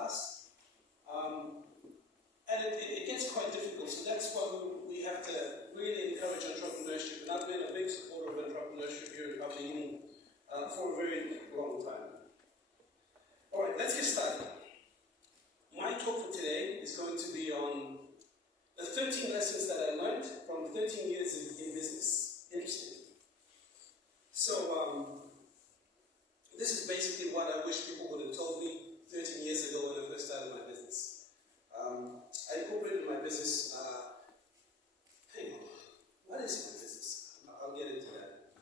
task. And it gets quite difficult, so that's why we have to really encourage entrepreneurship. And I've been a big supporter of entrepreneurship here in Yaninen for a very long time. All right, let's get started. My talk for today is going to be on the 13 lessons that I learned from 13 years in business. Interesting. So, this is basically what I wish people would have told me 13 years ago when I first started my business. I incorporated my business, hang on, what is my business? I'll get into that.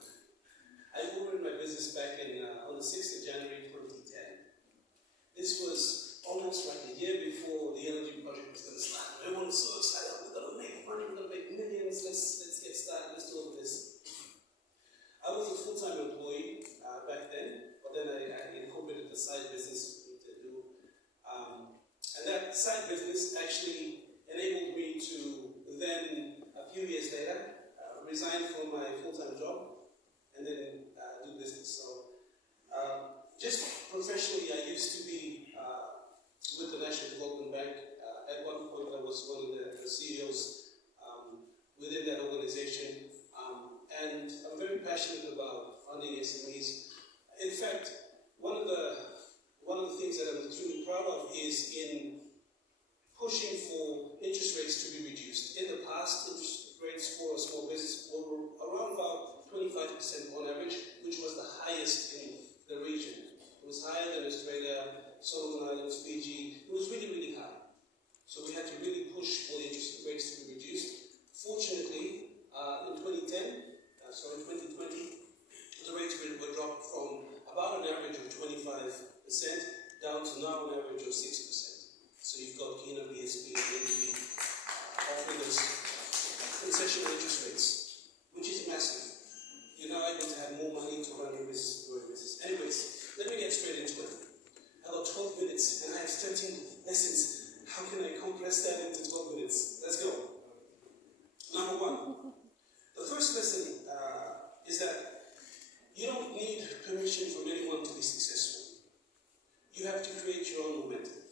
I incorporated my business back on the 6th of January 2010. This was almost like a year before the energy project was going to start. Everyone was so excited, we're going to make money, we're going to make millions, let's get started, let's do all this. I was a full-time employee back then, but then I incorporated a side business to do. And that side business actually enabled me to then, a few years later, resign from my full-time job and then do business. So, just professionally, I used to be with the National Development Bank. At one point, I was one of the CEOs within that organization. And I'm very passionate about funding SMEs. In fact, one of the things that I'm extremely proud of is in pushing for interest rates to be reduced. In the past, interest rates for a small business were around about 25% on average, which was the highest in the region. It was higher than Australia, Solomon Islands, Fiji. It was really, really high. So we had to really push for the interest rates to be reduced. Fortunately, in 2020, the rates were dropped from about an average of 25% down to now an average of 6%. So you've got Kina, BSP, and ADB offering those concessional interest rates, which is massive. You're now able to have more money to run your business, grow your business. Anyways, let me get straight into it. I've got 12 minutes and I have 13 lessons. How can I compress that into 12 minutes? Let's go. Number one, the first lesson is that you don't need permission from anyone to be successful. You have to create your own momentum.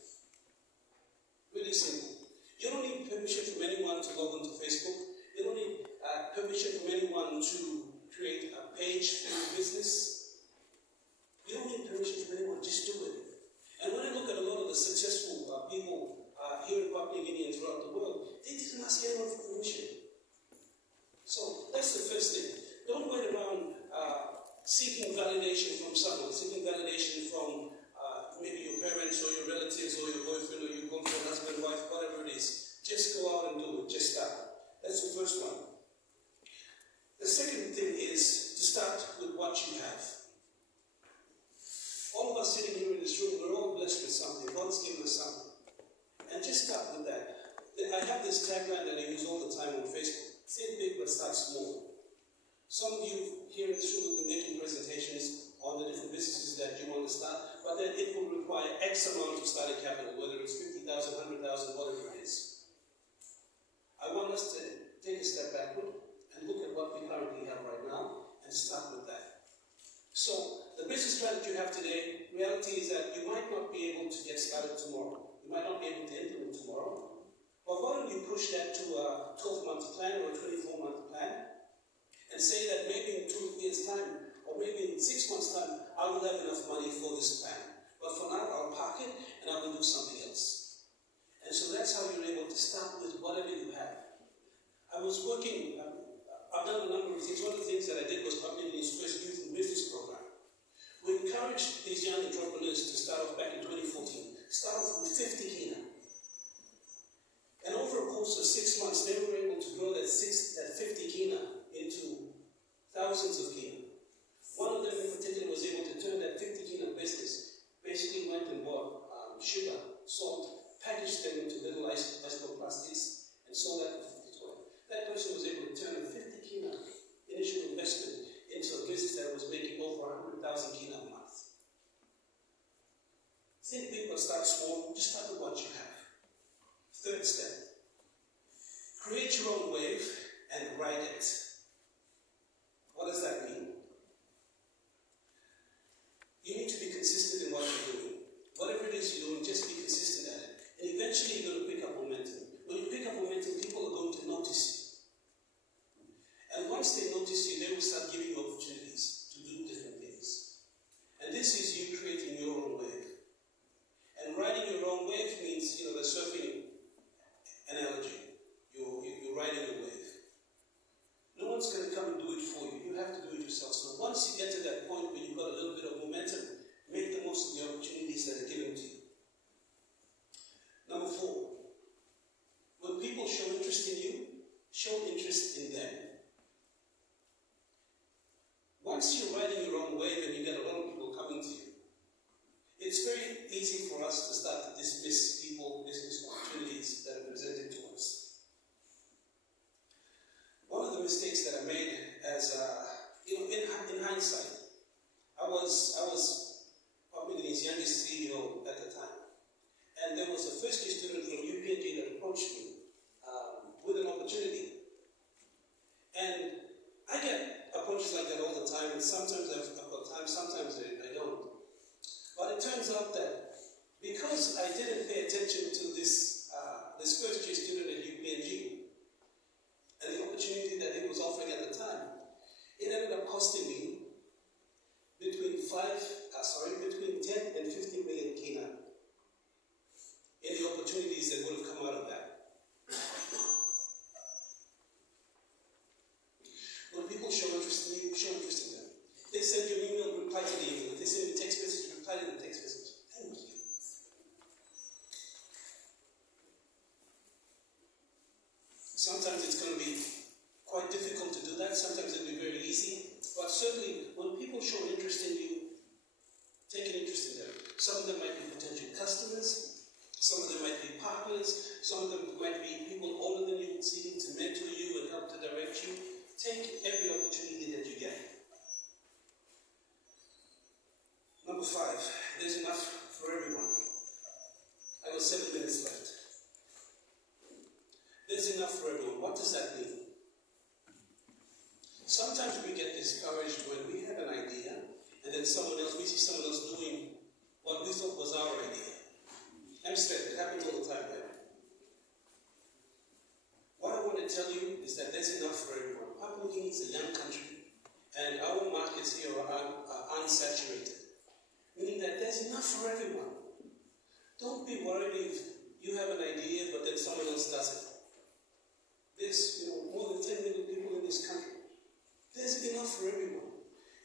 Really simple. You don't need permission from anyone to log onto Facebook. You don't need permission from anyone to create a page for your business. You don't need permission from anyone, just do it. And when I look at a lot of the successful people here in Papua New Guinea and throughout the world, they didn't ask anyone for permission. So that's the first thing. Don't wait around seeking validation from someone, seeking validation from maybe your parents or your relatives or your boyfriend or your girlfriend, husband, wife, whatever it is. Just go out and do it. Just start. That's the first one. The second thing is to start with what you have. All of us sitting here in this room, we're all blessed with something. God's given us something. And just start with that. I have this tagline that I use all the time on Facebook. Think big but start small. Some of you here in this room will be making presentations on the different businesses that you want to start, but then it will require X amount of starting capital, whether it's 50,000, 100,000, whatever it is. I want us to take a step backward and look at what we currently have right now and start with that. So, the business strategy you have today, reality is that you might not be able to get started tomorrow. You might not be able to implement tomorrow. Well, why don't you push that to a 12-month plan or a 24-month plan and say that maybe in 2 years' time or maybe in 6 months' time, I will have enough money for this plan. But for now, I'll park it and I will do something else. And so that's how you're able to start with whatever you have. I was working, I've done a number of things. One of the things that I did was Community's first youth and business program. We encouraged these young entrepreneurs to start off back in 2014. Start off with 50 kina. And over a course of 6 months, they were able to grow that 50 kina into thousands of kina. One of them in particular was able to turn that 50 kina business, basically went and bought sugar, salt, packaged them into little ice plastics, and sold that for $50. That person was able to turn a 50 kina initial investment into a business that was making over 100,000 kina a month. Think big but start small, just start with what you have. Third step, create your own wave and ride it. What does that mean? You need to be consistent in what you're doing. Whatever it is you're doing, just be consistent. it's very easy for us to start to dismiss people, business opportunities that are presented to us. One of the mistakes that I made as, in hindsight, I was probably his youngest CEO at the time. And there was a first-year student from UPNG that approached me with an opportunity. And I get approaches like that all the time, and sometimes I've got time, sometimes I don't. But it turns out that because I didn't pay attention to this first-year student at UPNG and the opportunity that he was offering at the time, it ended up costing me between 10 and 15 million kina in the opportunities that would have come out of that. When people show interest in you, show interest in them. They send you an email, reply to the email. If they send you a text message, reply to the text message. Thank you. Sometimes it's going to be quite difficult to do that. Sometimes it'll be very easy. But certainly, when people show interest in you, take an interest in them. Some of them might be potential customers. Some of them might be partners. Some of them might be people older than you, seeking to mentor you and help to direct you. Take every opportunity that you get. Number 5, there's enough for everyone. I got 7 minutes left. There's enough for everyone. What does that mean? Sometimes we get discouraged when we have an idea and then we see someone else doing what we thought was our idea. I'm straight, it happens all the time, right? What I want to tell you is that there's enough for everyone. Papua New Guinea is a young country, and our markets here are unsaturated, meaning that there's enough for everyone. Don't be worried if you have an idea, but then someone else does it. There's more than 10 million people in this country. There's enough for everyone.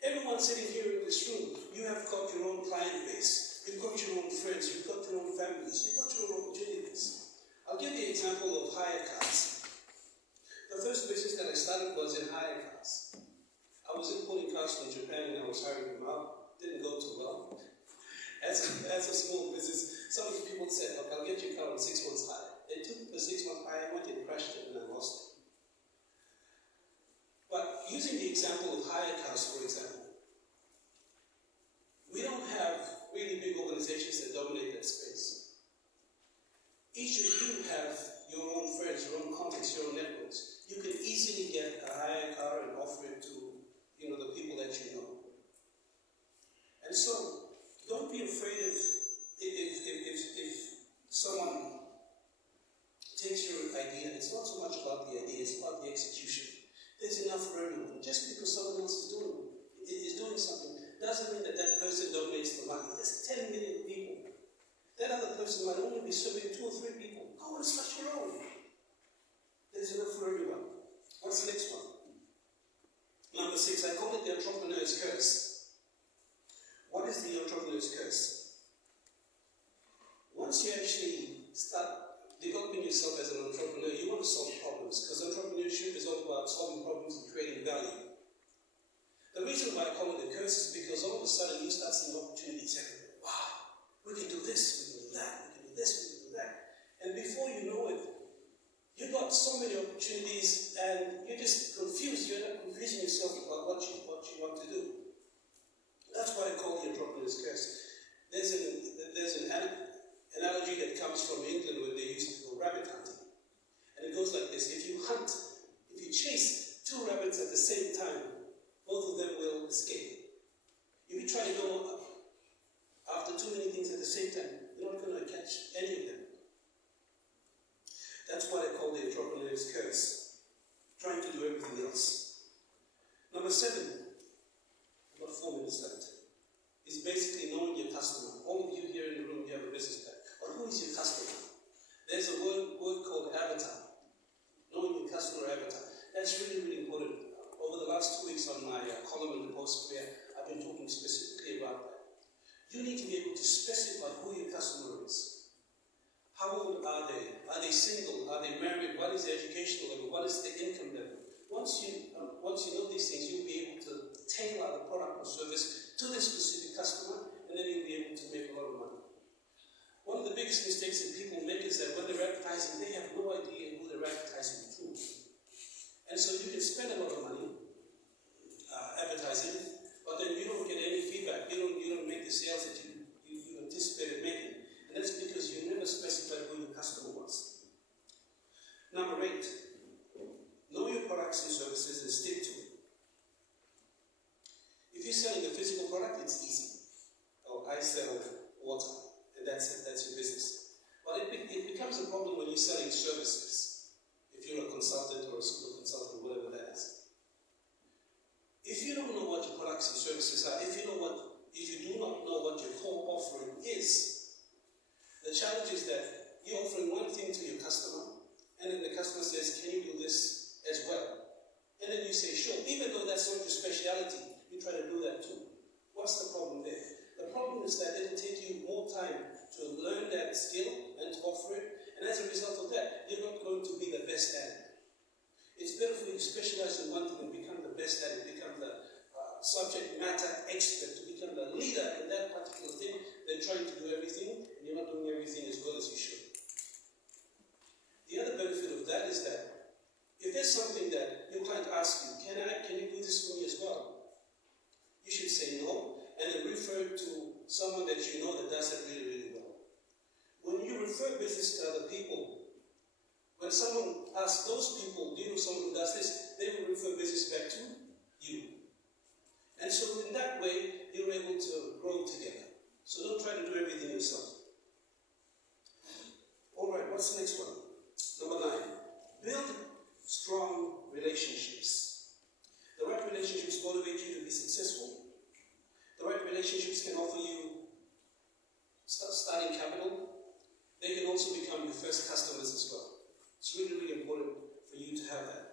Everyone sitting here in this room, you have got your own client base. You've got your own friends. You've got your own families. You've got your own opportunities. I'll give you an example of hire cars. The first business that I started was in hire cars. I was importing cars from Japan and I was hiring them out. Didn't go too well. As a small business, some of the people said, "Look, I'll get your car on 6 months hire." They took the 6 month hire, went and crashed it, and I lost it. But using the example of hire cars, for example, we don't have really big organizations that dominate that space. Each of you have your own friends, your own contacts, your own networks. You can easily get a hire car and offer it to the people that you know. And so, don't be afraid if someone takes your idea. It's not so much about the idea, it's about the execution. There's enough for everyone. Just because someone else is doing something doesn't mean that person dominates the market. There's 10 million people. That other person might only be serving 2 or 3 people. Go and start your own. There's enough for everyone. What's the next one? Number 6, I call it the entrepreneur's curse. What is the entrepreneur's curse? Once you actually start developing yourself as an entrepreneur, you want to solve problems, because entrepreneurship is all about solving problems and creating value. The reason why I call it a curse is because all of a sudden you start seeing opportunities everywhere. Wow, we can do this, we can do that, we can do this, we can do that. And before you know it, you've got so many opportunities and you're just confused. You end up confusing yourself about what you want to do. That's what I call the entrepreneur's curse. There's an analogy that comes from England where they used to go rabbit hunting. And it goes like this: if you chase 2 rabbits at the same time, both of them will escape. If you try to go after too many things at the same time, you're not going to catch any of them. That's what I call the entrepreneur's curse. Trying to do everything else. Number 7, I've got 4 minutes left, is basically knowing your customer. All of you here in the room, you have a business plan. But who is your customer? There's a word called avatar. Knowing your customer avatar. That's really, really important. Over the last 2 weeks on my column in the Post Career, I've been talking specifically about that. You need to be able to specify who your customer is. How old are they? Are they single? Are they married? What is the educational level? What is the income level? Once you know these things, you'll be able to tailor the product or service to the specific customer, and then you'll be able to make a lot of biggest mistakes that people make is that when they're advertising, they have no idea who they're advertising to. And so you can spend a lot of money advertising, but then you don't get any feedback. You don't make the sales that you anticipated making. And that's because you never specified who your customer was. Number 8, know your products and services and stick to it. If you're selling a physical product, it's easy. Oh, I sell water, and that's it, that's your business. But it becomes a problem when you're selling services, if you're a consultant or a super consultant, whatever that is. If you don't know what your products and services are, if you do not know what your core offering is, the challenge is that you're offering one thing to your customer, and then the customer says, can you do this as well? And then you say, sure, even though that's not your speciality, you try to do that too. What's the problem there? The problem is that it'll take you more time to learn that skill and to offer it, and as a result of that, you're not going to be the best at it. It's better for you to specialize in one thing and become the best at it, become the subject matter expert, to become the leader in that particular thing, than trying to do everything, and you're not doing everything as well as you should. The other benefit of that is that if there's something that your client asks you, can you do this for me as well? You should say no, and then refer to someone that you know that does it really, really well. When you refer business to other people, when someone asks those people, do you know someone who does this, they will refer business back to you. And so in that way, you're able to grow together. So don't try to do everything yourself. All right, what's the next one? Number 9, build strong relationships. The right relationships motivate you to be successful. The right relationships can offer you starting capital. They can also become your first customers as well. It's really, really important for you to have that.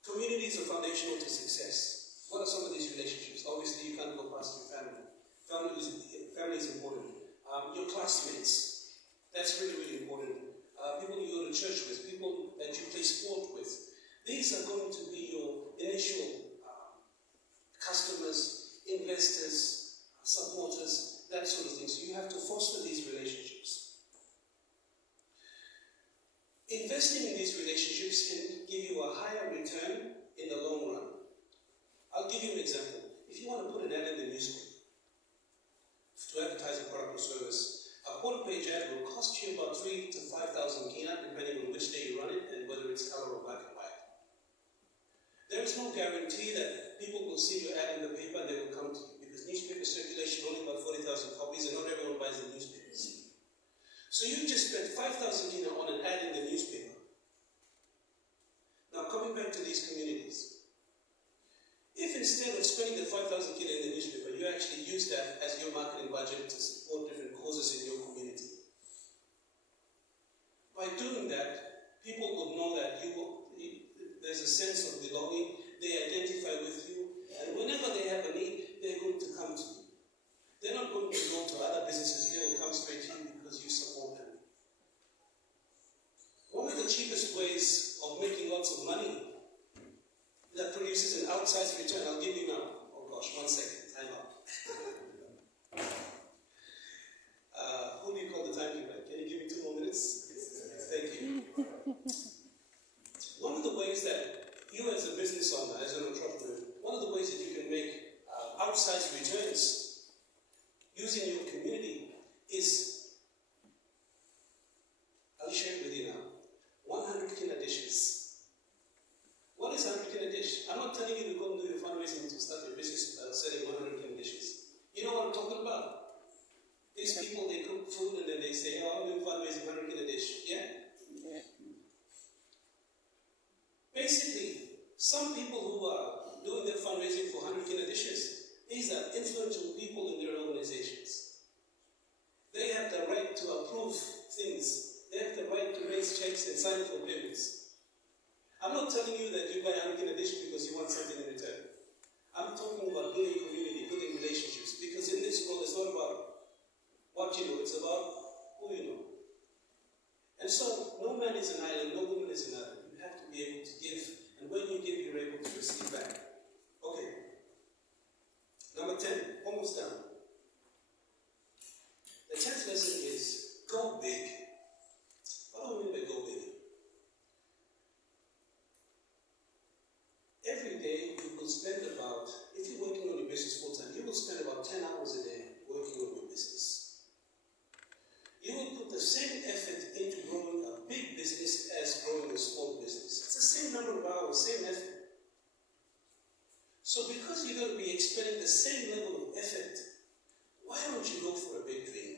Communities are foundational to success. What are some of these relationships? Obviously, you can't go past your family. Family is important. Your classmates, that's really, really important. People you go to church with, people that you play sport with. These are going to be your initial customers, investors, supporters, that sort of thing. So you have to foster these relationships. Investing in these relationships can give you a higher return in the long run. I'll give you an example. If you want to put an ad in the newspaper to advertise a product or service, a quarter-page ad will cost you about 3,000 to 5,000 kina, depending on which day you run it and whether it's color or black and white. There is no guarantee that people will see your ad in the paper and they will come to you, because newspaper circulation only about 40,000 copies and not everyone buys the newspapers. So you just spent 5,000 kina on an ad in the newspaper. Now coming back to these communities, if instead of spending the 5,000 kina in the newspaper, you actually use that as your marketing budget to support different causes in your community, by doing that, people would know that there's a sense of belonging, they identify with you, and whenever they have a need, they're going to come to you. They're not going to go to other businesses, they will come straight to you because you support them. One of the cheapest ways of making lots of money that produces an outsized return, I'll give you now. Oh gosh, 1 second, time out. Who do you call the timekeeper? Can you give me 2 more minutes? Thank you. One of the ways that you as a business owner, as an entrepreneur, one of the ways that you can make outsized returns using your community is, I'll share it with you now, 100 kina dishes. What is 100 kina dish? I'm not telling you to go and do your fundraising to start your business selling 100 kina dishes. You know what I'm talking about? These people, they cook food and then they say, oh, I'm doing fundraising 100 kina dish. Yeah? Basically, some people who are doing their fundraising for 100 kina dishes, these are influential people in their organizations. They have the right to approve things. They have the right to raise checks and sign for payments. I'm not telling you that you buy 100 kina dish because you want something in return. I'm talking about building community, building relationships, because in this world it's not about what you know, it's about who you know. And so, no man is an island, no woman is an island. You have to be able to give, and when you give, you're able to receive back. Okay. Number 10, almost done. The 10th lesson is go big. What do I mean by go big? Every day you will spend about, if you're working on your business full time, you will spend about 10 hours a day working on your business. You will put the same effort into growing a big business as growing a small business. It's the same number of hours, same effort. So because you're going to be expending the same level of effort, why don't you go for a big dream?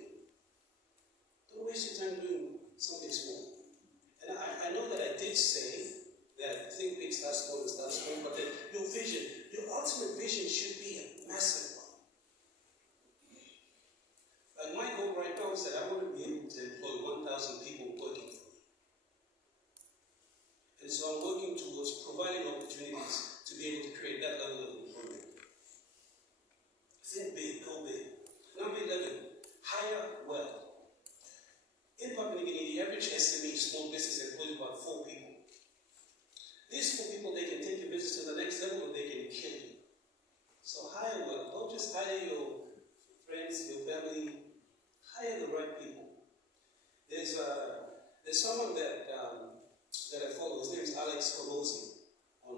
Don't waste your time doing something small. And I know that I did say that think big, start small, but then your vision, your ultimate vision should be a massive one. Like my goal right now is that I want to be able to employ 1,000 people working for me. And so I'm working towards providing opportunities to be able to create that level of employment. Think big, go big. Number 11, hire well. In Papua New Guinea, the average SME, small business, employs about 4 people. These 4 people, they can take your business to the next level or they can kill you. So hire well. Don't just hire your friends, your family. Hire the right people. There's someone that I follow. His name is Alex Colosi on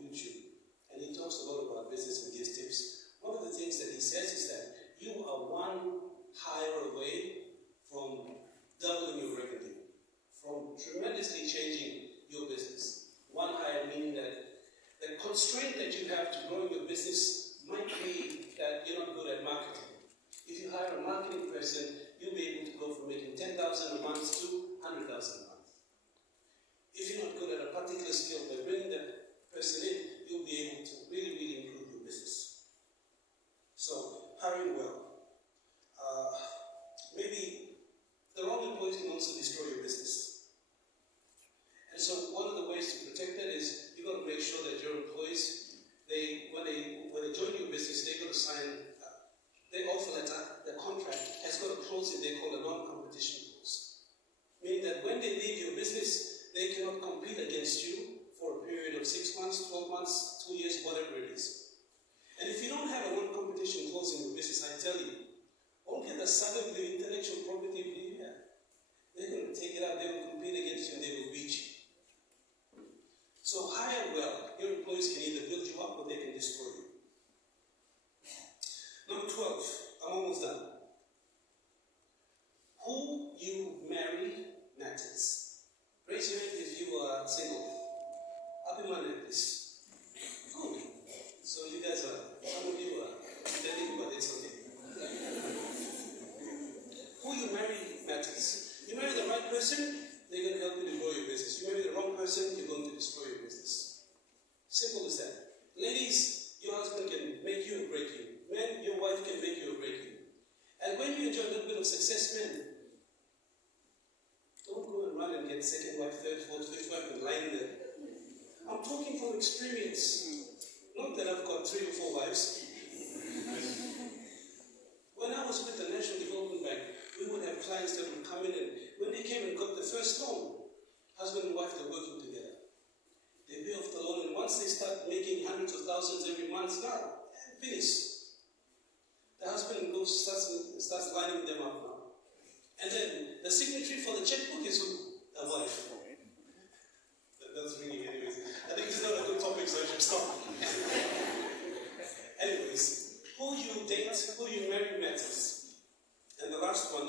YouTube. And he talks a lot about business and gives tips. One of the things that he says is that you are one hire away from doubling your revenue, from tremendously changing your business. One hire meaning that the constraint that you have to grow your business might be that you're not good at marketing. If you hire a marketing person, you'll be able to go from making 10,000 a month to 100,000 a month. If you're not good at a particular skill, by bringing that person in, you'll be able to really, really improve your business. So, hiring well. Maybe the wrong employees can also destroy your business. And so one of the ways to protect that is you've got to make sure that your employees, when they join your business, they've got to sign their offer letter, the contract has got a clause in there called a non-competition clause. Meaning that when they leave your business, they cannot compete against you for a period of 6 months, 12 months, 2 years, whatever it is. And if you don't have a non-competition clause in your business, I tell you, only the side of the intellectual property you have. They're going to take it out, they will compete against you, and they will beat you. So hire well. Your employees can either build you up or they can destroy you. Number 12, I'm almost done. Who you marry matters. Raise your hand if you are single. I'll be minded, please. Good. So you guys some of you are telling me, but it's okay. Who you marry matters. You marry the right person, they're going to help you to grow your business. You marry the wrong person, you're going to destroy your business. Simple as that. Ladies, your husband can make you or break you. Men, your wife can make you or break you. And when you enjoy a little bit of success, men, don't go and run and get second wife, third, fourth, fifth wife and line them. I'm talking from experience. Not that I've got 3 or 4 wives. When I was with the National Development Bank, we would have clients that would come in, and when they came and got the first loan, husband and wife, they're working together. They pay off the loan, and once they start making hundreds of thousands every month, now, finish. The husband goes, starts lining them up now. And then the signatory for the checkbook is who? The wife. That's ringing anyways. I think it's not a good topic, so I should stop. Anyways, who you date, who you marry matters. And the last one,